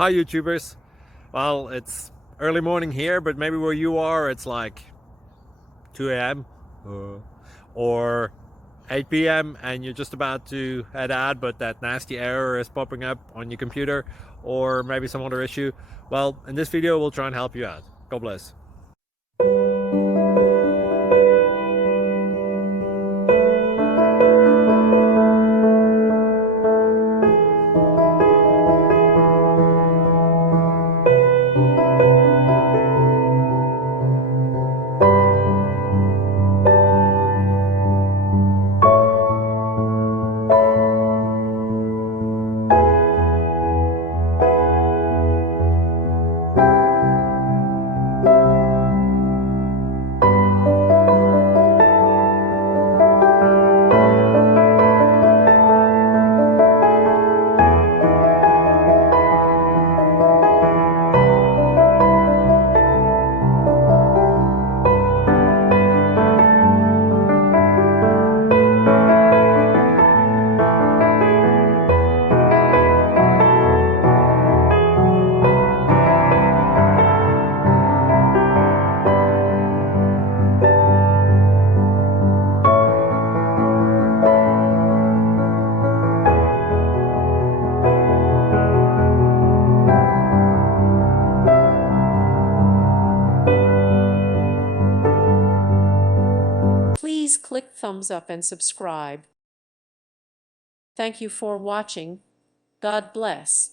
Hi YouTubers. Well, it's early morning here, but maybe where you are it's like 2 a.m. or 8 p.m. and you're just about to head out, but that nasty error is popping up on your computer, or maybe some other issue. Well, in this video we'll try and help you out. God bless. Please click thumbs up and subscribe. Thank you for watching. God bless.